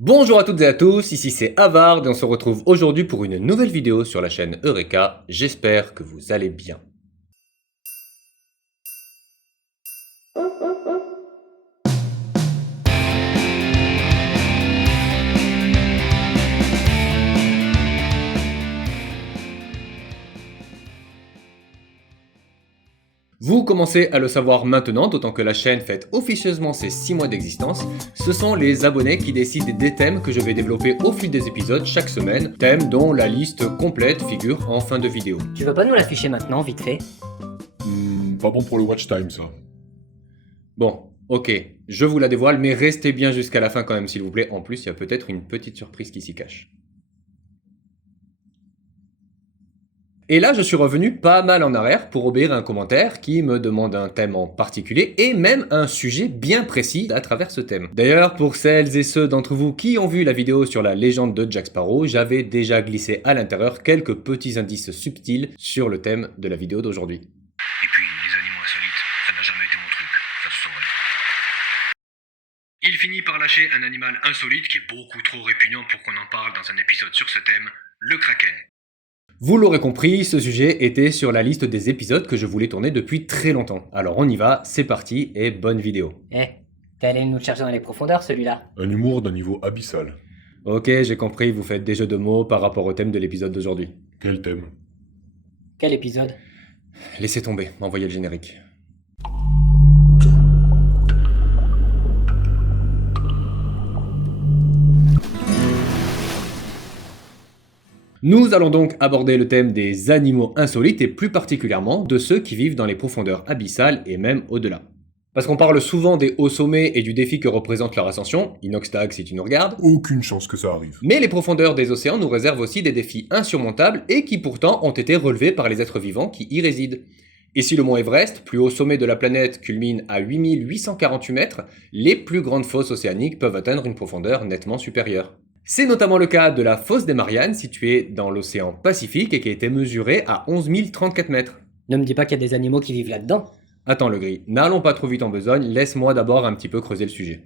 Bonjour à toutes et à tous, ici c'est Havard et on se retrouve aujourd'hui pour une nouvelle vidéo sur la chaîne Eureka. J'espère que vous allez bien. Vous commencez à le savoir maintenant, d'autant que la chaîne fête officieusement ses 6 mois d'existence. Ce sont les abonnés qui décident des thèmes que je vais développer au fil des épisodes chaque semaine, thèmes dont la liste complète figure en fin de vidéo. Tu veux pas nous l'afficher maintenant, vite fait? Pas bon pour le watch time, ça. Bon, ok, je vous la dévoile, mais restez bien jusqu'à la fin quand même s'il vous plaît, en plus il y a peut-être une petite surprise qui s'y cache. Et là, je suis revenu pas mal en arrière pour obéir à un commentaire qui me demande un thème en particulier et même un sujet bien précis à travers ce thème. D'ailleurs, pour celles et ceux d'entre vous qui ont vu la vidéo sur la légende de Jack Sparrow, j'avais déjà glissé à l'intérieur quelques petits indices subtils sur le thème de la vidéo d'aujourd'hui. Et puis, les animaux insolites, ça n'a jamais été mon truc, ça se saurait. Il finit par lâcher un animal insolite qui est beaucoup trop répugnant pour qu'on en parle dans un épisode sur ce thème, le kraken. Vous l'aurez compris, ce sujet était sur la liste des épisodes que je voulais tourner depuis très longtemps. Alors on y va, c'est parti et bonne vidéo. T'es allé nous le chercher dans les profondeurs, celui-là? Un humour d'un niveau abyssal. Ok, j'ai compris, vous faites des jeux de mots par rapport au thème de l'épisode d'aujourd'hui. Quel thème? Quel épisode? Laissez tomber, envoyez le générique. Nous allons donc aborder le thème des animaux insolites et plus particulièrement de ceux qui vivent dans les profondeurs abyssales et même au-delà. Parce qu'on parle souvent des hauts sommets et du défi que représente leur ascension, Inoxtag si tu nous regardes, Aucune chance que ça arrive. mais les profondeurs des océans nous réservent aussi des défis insurmontables et qui pourtant ont été relevés par les êtres vivants qui y résident. Et si le mont Everest, plus haut sommet de la planète, culmine à 8848 mètres, les plus grandes fosses océaniques peuvent atteindre une profondeur nettement supérieure. C'est notamment le cas de la fosse des Mariannes, située dans l'océan Pacifique et qui a été mesurée à 11 034 mètres. Ne me dis pas qu'il y a des animaux qui vivent là-dedans. Attends le gris, n'allons pas trop vite en besogne, laisse-moi d'abord un petit peu creuser le sujet.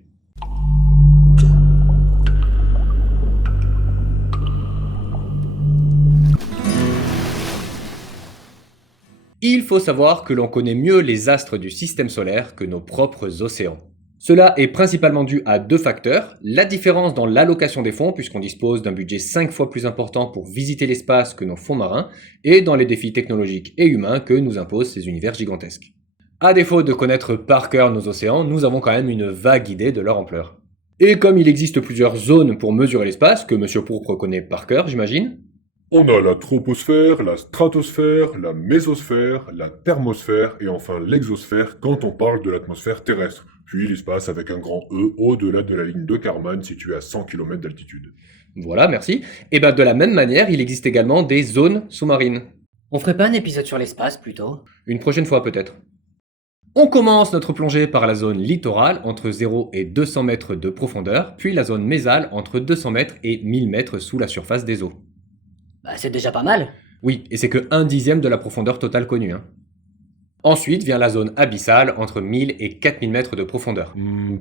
Il faut savoir que l'on connaît mieux les astres du système solaire que nos propres océans. Cela est principalement dû à deux facteurs, la différence dans l'allocation des fonds puisqu'on dispose d'un budget 5 fois plus important pour visiter l'espace que nos fonds marins, et dans les défis technologiques et humains que nous imposent ces univers gigantesques. À défaut de connaître par cœur nos océans, nous avons quand même une vague idée de leur ampleur. Et comme il existe plusieurs zones pour mesurer l'espace, que Monsieur Pourpre connaît par cœur j'imagine, On a la troposphère, la stratosphère, la mésosphère, la thermosphère et enfin l'exosphère quand on parle de l'atmosphère terrestre, puis l'espace avec un grand E au-delà de la ligne de Kármán située à 100 km d'altitude. voilà merci, et bien de la même manière il existe également des zones sous-marines. On ferait pas un épisode sur l'espace, plutôt? Une prochaine fois peut-être. On commence notre plongée par la zone littorale entre 0 et 200 mètres de profondeur, puis la zone mésale entre 200 mètres et 1000 mètres sous la surface des eaux. Bah c'est déjà pas mal. Oui, et c'est que 1/10 de la profondeur totale connue. Ensuite vient la zone abyssale entre 1000 et 4000 mètres de profondeur.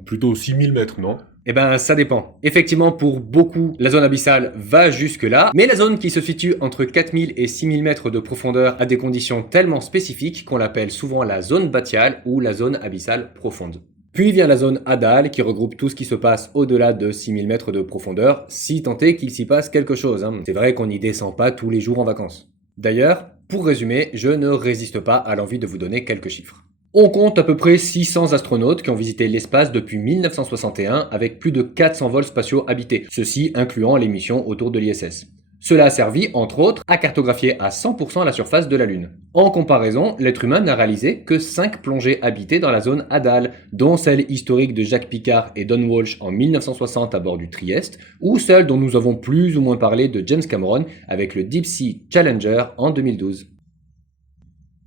Plutôt 6000 mètres, non? Eh ben ça dépend. Effectivement pour beaucoup, la zone abyssale va jusque là, mais la zone qui se situe entre 4000 et 6000 mètres de profondeur a des conditions tellement spécifiques qu'on l'appelle souvent la zone bathyale ou la zone abyssale profonde. Puis vient la zone hadale qui regroupe tout ce qui se passe au-delà de 6000 mètres de profondeur, si tant est qu'il s'y passe quelque chose. C'est vrai qu'on n'y descend pas tous les jours en vacances. D'ailleurs, pour résumer, je ne résiste pas à l'envie de vous donner quelques chiffres. On compte à peu près 600 astronautes qui ont visité l'espace depuis 1961 avec plus de 400 vols spatiaux habités, ceci incluant les missions autour de l'ISS. Cela a servi, entre autres, à cartographier à 100% la surface de la Lune. En comparaison, l'être humain n'a réalisé que 5 plongées habitées dans la zone hadale, dont celle historique de Jacques Piccard et Don Walsh en 1960 à bord du Trieste, ou celle dont nous avons plus ou moins parlé de James Cameron avec le Deep Sea Challenger en 2012.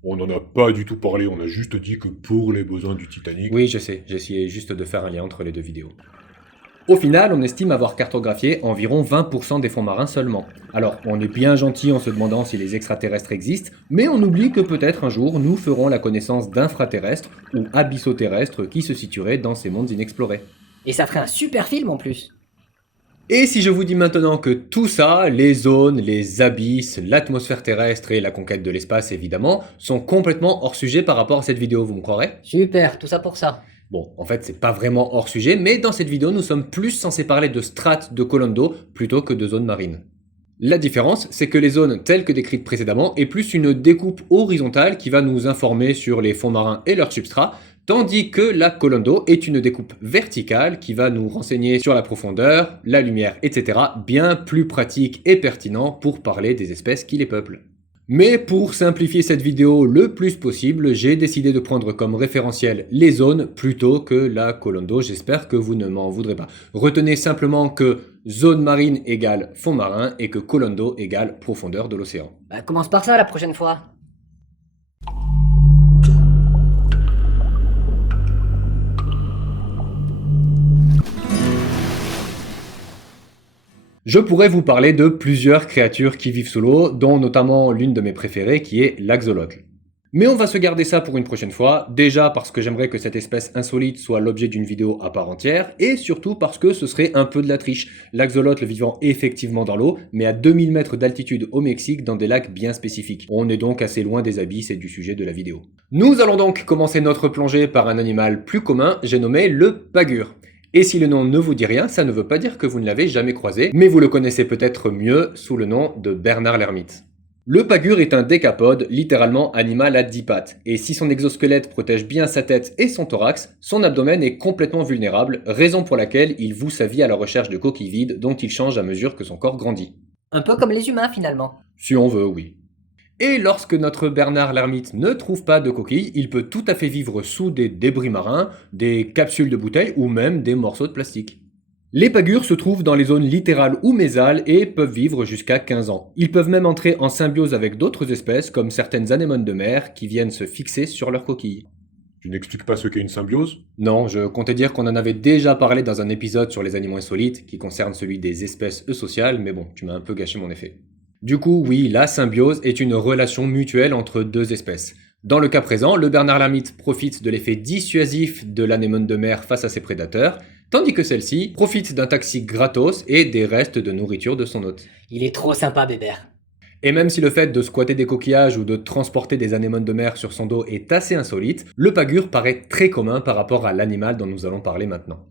On n'en a pas du tout parlé, on a juste dit que pour les besoins du Titanic... Oui, je sais, j'ai essayé juste de faire un lien entre les deux vidéos. Au final, on estime avoir cartographié environ 20% des fonds marins seulement. Alors, on est bien gentil en se demandant si les extraterrestres existent, mais on oublie que peut-être un jour, nous ferons la connaissance d'infraterrestres ou abyssoterrestres qui se situeraient dans ces mondes inexplorés. Et ça ferait un super film en plus. Et si je vous dis maintenant que tout ça, les zones, les abysses, l'atmosphère terrestre et la conquête de l'espace évidemment, sont complètement hors sujet par rapport à cette vidéo, vous me croirez? Super, tout ça pour ça. Bon, en fait, c'est pas vraiment hors sujet, mais dans cette vidéo, nous sommes plus censés parler de strates de colonnes d'eau plutôt que de zones marines. La différence, c'est que les zones telles que décrites précédemment est plus une découpe horizontale qui va nous informer sur les fonds marins et leurs substrats, tandis que la colonne d'eau est une découpe verticale qui va nous renseigner sur la profondeur, la lumière, etc. bien plus pratique et pertinent pour parler des espèces qui les peuplent. Mais pour simplifier cette vidéo le plus possible, j'ai décidé de prendre comme référentiel les zones plutôt que la colonne d'eau. J'espère que vous ne m'en voudrez pas. Retenez simplement que zone marine égale fond marin et que colonne d'eau égale profondeur de l'océan. Bah, commence par ça la prochaine fois. Je pourrais vous parler de plusieurs créatures qui vivent sous l'eau, dont notamment l'une de mes préférées qui est l'axolotl. Mais on va se garder ça pour une prochaine fois, déjà parce que j'aimerais que cette espèce insolite soit l'objet d'une vidéo à part entière, et surtout parce que ce serait un peu de la triche, l'axolotl vivant effectivement dans l'eau, mais à 2000 mètres d'altitude au Mexique dans des lacs bien spécifiques. On est donc assez loin des abysses et du sujet de la vidéo. Nous allons donc commencer notre plongée par un animal plus commun, j'ai nommé le pagure. Et si le nom ne vous dit rien, ça ne veut pas dire que vous ne l'avez jamais croisé, mais vous le connaissez peut-être mieux sous le nom de Bernard l'Ermite. Le pagure est un décapode, littéralement animal à 10 pattes, et si son exosquelette protège bien sa tête et son thorax, son abdomen est complètement vulnérable, raison pour laquelle il voue sa vie à la recherche de coquilles vides dont il change à mesure que son corps grandit. Un peu comme les humains finalement. Si on veut, oui. Et lorsque notre Bernard l'Ermite ne trouve pas de coquilles, il peut tout à fait vivre sous des débris marins, des capsules de bouteilles ou même des morceaux de plastique. Les pagures se trouvent dans les zones littorales ou mésales et peuvent vivre jusqu'à 15 ans. Ils peuvent même entrer en symbiose avec d'autres espèces comme certaines anémones de mer qui viennent se fixer sur leurs coquilles. Tu n'expliques pas ce qu'est une symbiose? Non, je comptais dire qu'on en avait déjà parlé dans un épisode sur les animaux insolites qui concerne celui des espèces eusociales, mais bon, tu m'as un peu gâché mon effet. Du coup, oui, la symbiose est une relation mutuelle entre deux espèces. Dans le cas présent, le Bernard l'Ermite profite de l'effet dissuasif de l'anémone de mer face à ses prédateurs, tandis que celle-ci profite d'un taxi gratos et des restes de nourriture de son hôte. Il est trop sympa Bébert. Et même si le fait de squatter des coquillages ou de transporter des anémones de mer sur son dos est assez insolite, le pagure paraît très commun par rapport à l'animal dont nous allons parler maintenant.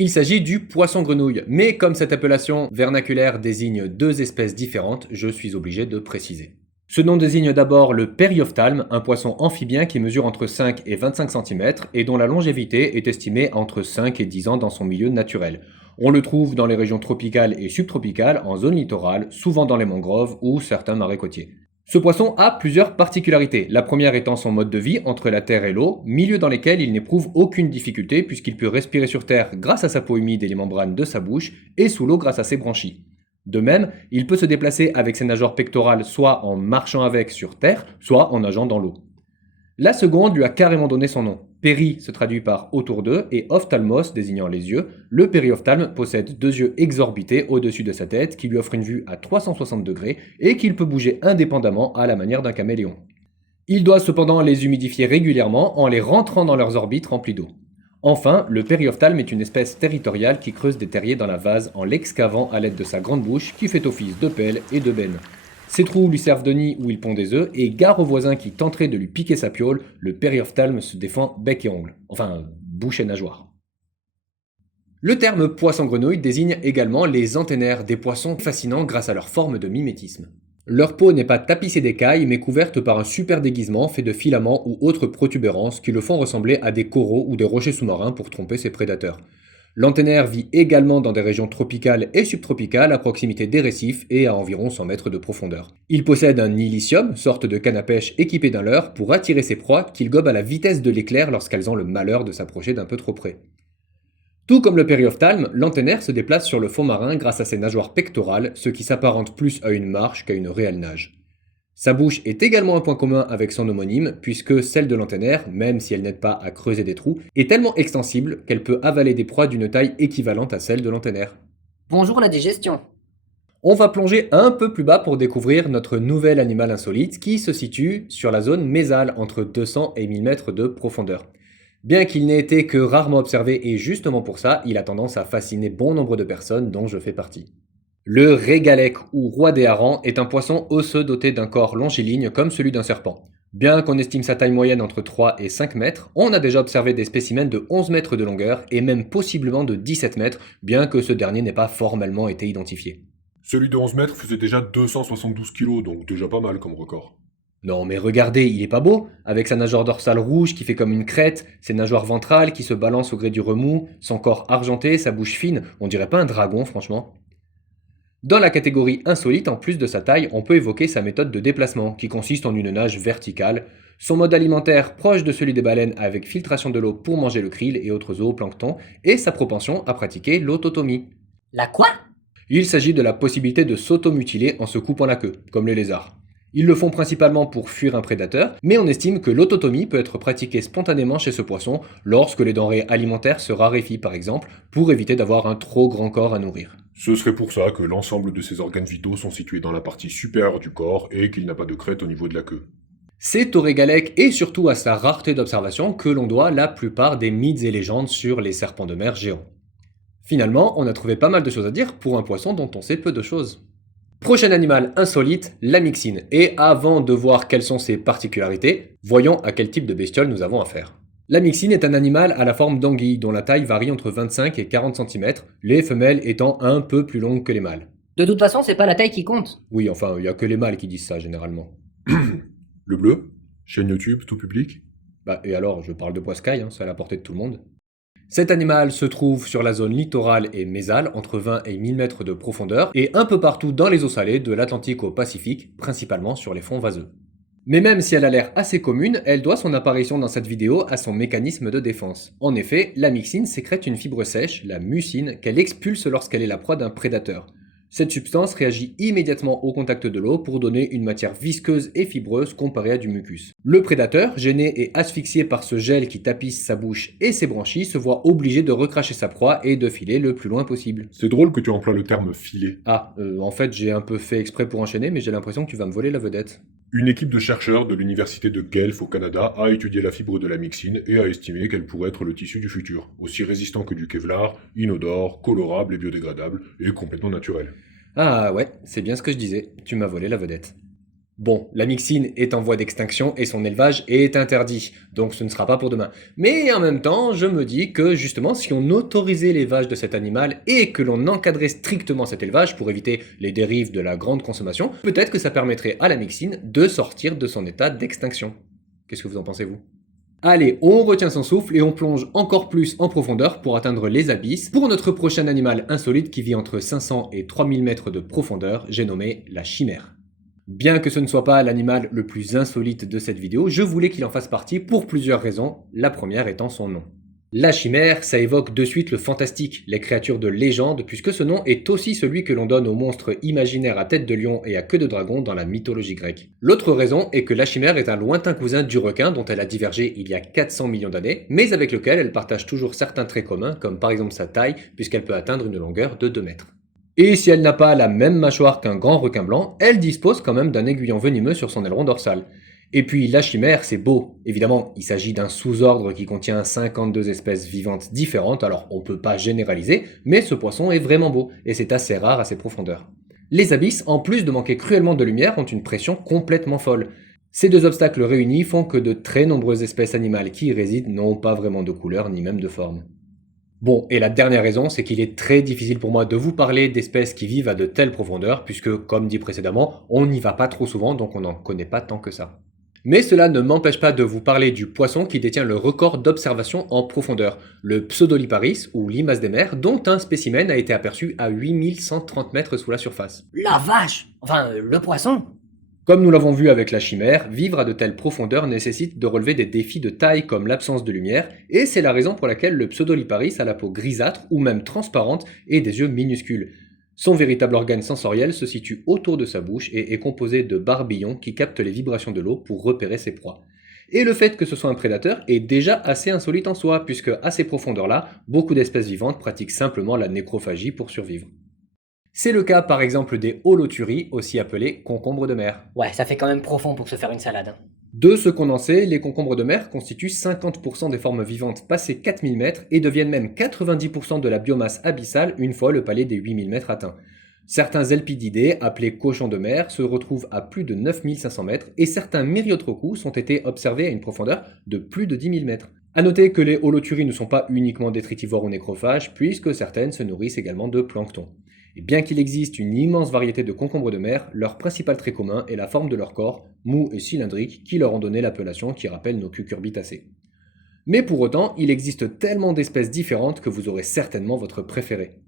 Il s'agit du poisson-grenouille, mais comme cette appellation vernaculaire désigne deux espèces différentes, je suis obligé de préciser. Ce nom désigne d'abord le périophthalme, un poisson amphibien qui mesure entre 5 et 25 cm et dont la longévité est estimée entre 5 et 10 ans dans son milieu naturel. On le trouve dans les régions tropicales et subtropicales, en zone littorale, souvent dans les mangroves ou certains marais côtiers. Ce poisson a plusieurs particularités, la première étant son mode de vie entre la terre et l'eau, milieu dans lesquels il n'éprouve aucune difficulté puisqu'il peut respirer sur terre grâce à sa peau humide et les membranes de sa bouche, et sous l'eau grâce à ses branchies. De même, il peut se déplacer avec ses nageoires pectorales soit en marchant avec sur terre, soit en nageant dans l'eau. La seconde lui a carrément donné son nom. Péri se traduit par autour d'eux et ophtalmos désignant les yeux. Le périophtalme possède deux yeux exorbités au-dessus de sa tête qui lui offrent une vue à 360 degrés et qu'il peut bouger indépendamment à la manière d'un caméléon. Il doit cependant les humidifier régulièrement en les rentrant dans leurs orbites remplies d'eau. Enfin, le périophtalme est une espèce territoriale qui creuse des terriers dans la vase en l'excavant à l'aide de sa grande bouche qui fait office de pelle et de benne. Ces trous lui servent de nid où il pond des œufs et gare aux voisins qui tenteraient de lui piquer sa piole, le périophthalme se défend bec et ongle, enfin bouche et nageoire. Le terme poisson-grenouille désigne également les antennaires, des poissons fascinants grâce à leur forme de mimétisme. Leur peau n'est pas tapissée d'écailles mais couverte par un super déguisement fait de filaments ou autres protubérances qui le font ressembler à des coraux ou des rochers sous-marins pour tromper ses prédateurs. L'antennaire vit également dans des régions tropicales et subtropicales à proximité des récifs et à environ 100 mètres de profondeur. Il possède un ilicium, sorte de canne à pêche équipé d'un leurre pour attirer ses proies qu'il gobe à la vitesse de l'éclair lorsqu'elles ont le malheur de s'approcher d'un peu trop près. Tout comme le périophtalme, l'antennaire se déplace sur le fond marin grâce à ses nageoires pectorales, ce qui s'apparente plus à une marche qu'à une réelle nage. Sa bouche est également un point commun avec son homonyme, puisque celle de l'antennaire, même si elle n'aide pas à creuser des trous, est tellement extensible qu'elle peut avaler des proies d'une taille équivalente à celle de l'antennaire. Bonjour la digestion. On va plonger un peu plus bas pour découvrir notre nouvel animal insolite qui se situe sur la zone mésale entre 200 et 1000 mètres de profondeur. Bien qu'il n'ait été que rarement observé et justement pour ça, il a tendance à fasciner bon nombre de personnes dont je fais partie. Le régalec ou roi des harengs est un poisson osseux doté d'un corps longiligne comme celui d'un serpent. Bien qu'on estime sa taille moyenne entre 3 et 5 mètres, on a déjà observé des spécimens de 11 mètres de longueur et même possiblement de 17 mètres, bien que ce dernier n'ait pas formellement été identifié. Celui de 11 mètres faisait déjà 272 kilos, donc déjà pas mal comme record. Non mais regardez, il est pas beau, avec sa nageoire dorsale rouge qui fait comme une crête, ses nageoires ventrales qui se balancent au gré du remous, son corps argenté, sa bouche fine, on dirait pas un dragon franchement. Dans la catégorie insolite, en plus de sa taille, on peut évoquer sa méthode de déplacement, qui consiste en une nage verticale, son mode alimentaire proche de celui des baleines avec filtration de l'eau pour manger le krill et autres zooplanctons, et sa propension à pratiquer l'autotomie. La quoi? Il s'agit de la possibilité de s'automutiler en se coupant la queue, comme les lézards. Ils le font principalement pour fuir un prédateur, mais on estime que l'autotomie peut être pratiquée spontanément chez ce poisson lorsque les denrées alimentaires se raréfient par exemple, pour éviter d'avoir un trop grand corps à nourrir. Ce serait pour ça que l'ensemble de ses organes vitaux sont situés dans la partie supérieure du corps et qu'il n'a pas de crête au niveau de la queue. C'est au régalec et surtout à sa rareté d'observation que l'on doit la plupart des mythes et légendes sur les serpents de mer géants. Finalement, on a trouvé pas mal de choses à dire pour un poisson dont on sait peu de choses. Prochain animal insolite, la myxine. Et avant de voir quelles sont ses particularités, voyons à quel type de bestiole nous avons affaire. La myxine est un animal à la forme d'anguille dont la taille varie entre 25 et 40 cm, les femelles étant un peu plus longues que les mâles. De toute façon, c'est pas la taille qui compte. Oui, enfin, il n'y a que les mâles qui disent ça généralement. Le bleu, chaîne YouTube, tout public. Bah, et alors, je parle de poiscaille, c'est à la portée de tout le monde. Cet animal se trouve sur la zone littorale et mésale, entre 20 et 1000 mètres de profondeur, et un peu partout dans les eaux salées, de l'Atlantique au Pacifique, principalement sur les fonds vaseux. Mais même si elle a l'air assez commune, elle doit son apparition dans cette vidéo à son mécanisme de défense. En effet, la myxine sécrète une fibre sèche, la mucine, qu'elle expulse lorsqu'elle est la proie d'un prédateur. Cette substance réagit immédiatement au contact de l'eau pour donner une matière visqueuse et fibreuse comparée à du mucus. Le prédateur, gêné et asphyxié par ce gel qui tapisse sa bouche et ses branchies, se voit obligé de recracher sa proie et de filer le plus loin possible. C'est drôle que tu emploies le terme filet. En fait j'ai un peu fait exprès pour enchaîner, mais j'ai l'impression que tu vas me voler la vedette. Une équipe de chercheurs de l'université de Guelph au Canada a étudié la fibre de la myxine et a estimé qu'elle pourrait être le tissu du futur, aussi résistant que du Kevlar, inodore, colorable et biodégradable, et complètement naturel. Ah ouais, c'est bien ce que je disais, tu m'as volé la vedette. Bon, la myxine est en voie d'extinction et son élevage est interdit, donc ce ne sera pas pour demain. Mais en même temps, je me dis que justement, si on autorisait l'élevage de cet animal et que l'on encadrait strictement cet élevage pour éviter les dérives de la grande consommation, peut-être que ça permettrait à la myxine de sortir de son état d'extinction. Qu'est-ce que vous en pensez, vous ? Allez, on retient son souffle et on plonge encore plus en profondeur pour atteindre les abysses pour notre prochain animal insolite qui vit entre 500 et 3000 mètres de profondeur, j'ai nommé la chimère. Bien que ce ne soit pas l'animal le plus insolite de cette vidéo, je voulais qu'il en fasse partie pour plusieurs raisons, la première étant son nom. La chimère, ça évoque de suite le fantastique, les créatures de légende, puisque ce nom est aussi celui que l'on donne aux monstres imaginaires à tête de lion et à queue de dragon dans la mythologie grecque. L'autre raison est que la chimère est un lointain cousin du requin dont elle a divergé il y a 400 millions d'années, mais avec lequel elle partage toujours certains traits communs, comme par exemple sa taille, puisqu'elle peut atteindre une longueur de 2 mètres. Et si elle n'a pas la même mâchoire qu'un grand requin blanc, elle dispose quand même d'un aiguillon venimeux sur son aileron dorsal. Et puis la chimère, c'est beau. Évidemment, il s'agit d'un sous-ordre qui contient 52 espèces vivantes différentes, alors on peut pas généraliser, mais ce poisson est vraiment beau, et c'est assez rare à ses profondeurs. Les abysses, en plus de manquer cruellement de lumière, ont une pression complètement folle. Ces deux obstacles réunis font que de très nombreuses espèces animales qui y résident n'ont pas vraiment de couleur ni même de forme. Bon, et la dernière raison, c'est qu'il est très difficile pour moi de vous parler d'espèces qui vivent à de telles profondeurs, puisque, comme dit précédemment, on n'y va pas trop souvent, donc on n'en connaît pas tant que ça. Mais cela ne m'empêche pas de vous parler du poisson qui détient le record d'observation en profondeur, le Pseudoliparis, ou limace des mers, dont un spécimen a été aperçu à 8130 mètres sous la surface. La vache! Enfin, le poisson! Comme nous l'avons vu avec la chimère, vivre à de telles profondeurs nécessite de relever des défis de taille comme l'absence de lumière, et c'est la raison pour laquelle le Pseudoliparis a la peau grisâtre ou même transparente et des yeux minuscules. Son véritable organe sensoriel se situe autour de sa bouche et est composé de barbillons qui captent les vibrations de l'eau pour repérer ses proies. Et le fait que ce soit un prédateur est déjà assez insolite en soi, puisque à ces profondeurs-là, beaucoup d'espèces vivantes pratiquent simplement la nécrophagie pour survivre. C'est le cas par exemple des holoturies, aussi appelées concombres de mer. Ouais, ça fait quand même profond pour se faire une salade. De ce qu'on en sait, les concombres de mer constituent 50% des formes vivantes passées 4000 mètres et deviennent même 90% de la biomasse abyssale une fois le palier des 8000 mètres atteint. Certains elpididés, appelés cochons de mer, se retrouvent à plus de 9500 mètres et certains myriotrocous ont été observés à une profondeur de plus de 10 000 mètres. A noter que les holoturies ne sont pas uniquement détritivores ou nécrophages, puisque certaines se nourrissent également de plancton. Et bien qu'il existe une immense variété de concombres de mer, leur principal trait commun est la forme de leur corps, mou et cylindrique, qui leur ont donné l'appellation qui rappelle nos cucurbitacées. Mais pour autant, il existe tellement d'espèces différentes que vous aurez certainement votre préféré.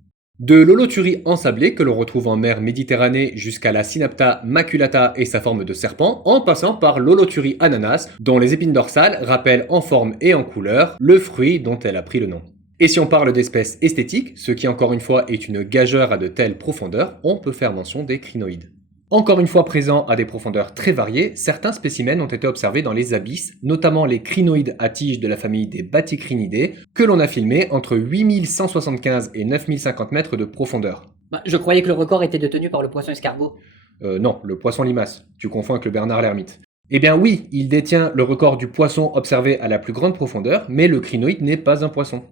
De l'holoturie ensablée que l'on retrouve en mer Méditerranée jusqu'à la Synapta maculata et sa forme de serpent, en passant par l'holoturie ananas, dont les épines dorsales rappellent en forme et en couleur le fruit dont elle a pris le nom. Et si on parle d'espèces esthétiques, ce qui encore une fois est une gageure à de telles profondeurs, on peut faire mention des crinoïdes. Encore une fois présents à des profondeurs très variées, certains spécimens ont été observés dans les abysses, notamment les crinoïdes à tiges de la famille des Bathycrinidés, que l'on a filmés entre 8175 et 9050 mètres de profondeur. Je croyais que le record était détenu par le poisson escargot. Non, le poisson limace, tu confonds avec le Bernard l'ermite. Eh bien oui, il détient le record du poisson observé à la plus grande profondeur, mais le crinoïde n'est pas un poisson.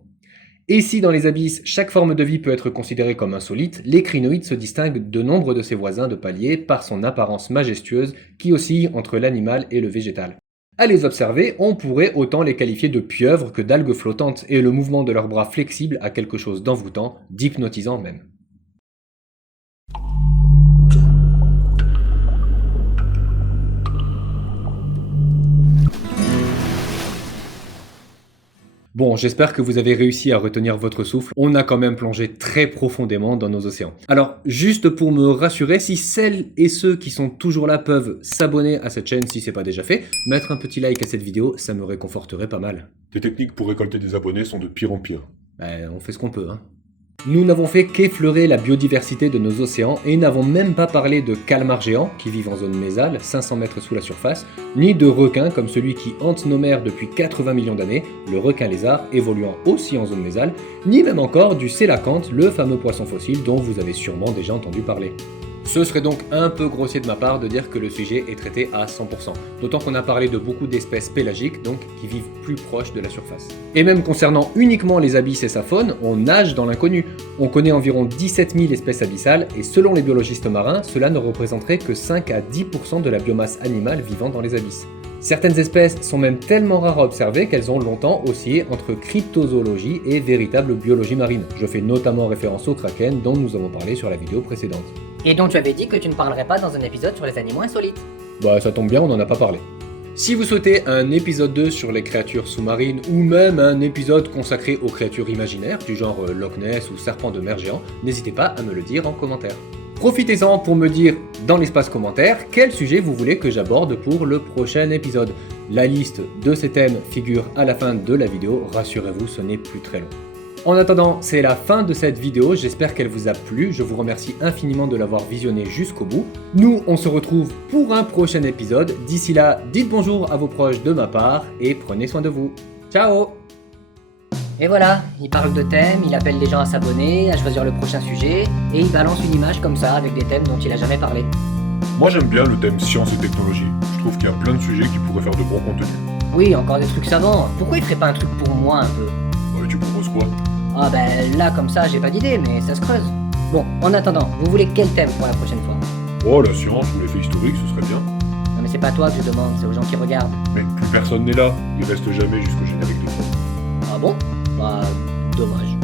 Et si dans les abysses, chaque forme de vie peut être considérée comme insolite, les crinoïdes se distinguent de nombre de ses voisins de palier par son apparence majestueuse qui oscille entre l'animal et le végétal. À les observer, on pourrait autant les qualifier de pieuvres que d'algues flottantes, et le mouvement de leurs bras flexibles a quelque chose d'envoûtant, d'hypnotisant même. Bon, j'espère que vous avez réussi à retenir votre souffle, on a quand même plongé très profondément dans nos océans. Alors, juste pour me rassurer, si celles et ceux qui sont toujours là peuvent s'abonner à cette chaîne si c'est pas déjà fait, mettre un petit like à cette vidéo, ça me réconforterait pas mal. Tes techniques pour récolter des abonnés sont de pire en pire. On fait ce qu'on peut, hein. Nous n'avons fait qu'effleurer la biodiversité de nos océans et n'avons même pas parlé de calmars géants qui vivent en zone mésale, 500 mètres sous la surface, ni de requins comme celui qui hante nos mers depuis 80 millions d'années, le requin lézard évoluant aussi en zone mésale, ni même encore du sélacanthe, le fameux poisson fossile dont vous avez sûrement déjà entendu parler. Ce serait donc un peu grossier de ma part de dire que le sujet est traité à 100%, d'autant qu'on a parlé de beaucoup d'espèces pélagiques, donc qui vivent plus proches de la surface. Et même concernant uniquement les abysses et sa faune, on nage dans l'inconnu. On connaît environ 17 000 espèces abyssales, et selon les biologistes marins, cela ne représenterait que 5 à 10% de la biomasse animale vivant dans les abysses. Certaines espèces sont même tellement rares à observer qu'elles ont longtemps oscillé entre cryptozoologie et véritable biologie marine. Je fais notamment référence au kraken dont nous avons parlé sur la vidéo précédente. Et dont tu avais dit que tu ne parlerais pas dans un épisode sur les animaux insolites. Bah ça tombe bien, on n'en a pas parlé. Si vous souhaitez un épisode 2 sur les créatures sous-marines ou même un épisode consacré aux créatures imaginaires du genre Loch Ness ou serpent de mer géant, n'hésitez pas à me le dire en commentaire. Profitez-en pour me dire dans l'espace commentaire quel sujet vous voulez que j'aborde pour le prochain épisode. La liste de ces thèmes figure à la fin de la vidéo, rassurez-vous, ce n'est plus très long. En attendant, c'est la fin de cette vidéo, j'espère qu'elle vous a plu, je vous remercie infiniment de l'avoir visionnée jusqu'au bout. Nous, on se retrouve pour un prochain épisode, d'ici là, dites bonjour à vos proches de ma part et prenez soin de vous. Ciao! Et voilà, il parle de thèmes, il appelle les gens à s'abonner, à choisir le prochain sujet, et il balance une image comme ça avec des thèmes dont il a jamais parlé. Moi j'aime bien le thème science et technologie. Je trouve qu'il y a plein de sujets qui pourraient faire de bons contenus. Oui, encore des trucs savants, pourquoi il ferait pas un truc pour moi un peu? Ouais, tu proposes quoi? Ah là comme ça j'ai pas d'idée, mais ça se creuse. Bon, en attendant, vous voulez quel thème pour la prochaine fois? Oh, la science ou les faits historiques, ce serait bien. Non mais c'est pas toi que je demande, c'est aux gens qui regardent. Mais plus personne n'est là, il reste jamais jusqu'au générique de fin. Ah bon? Bah, dommage.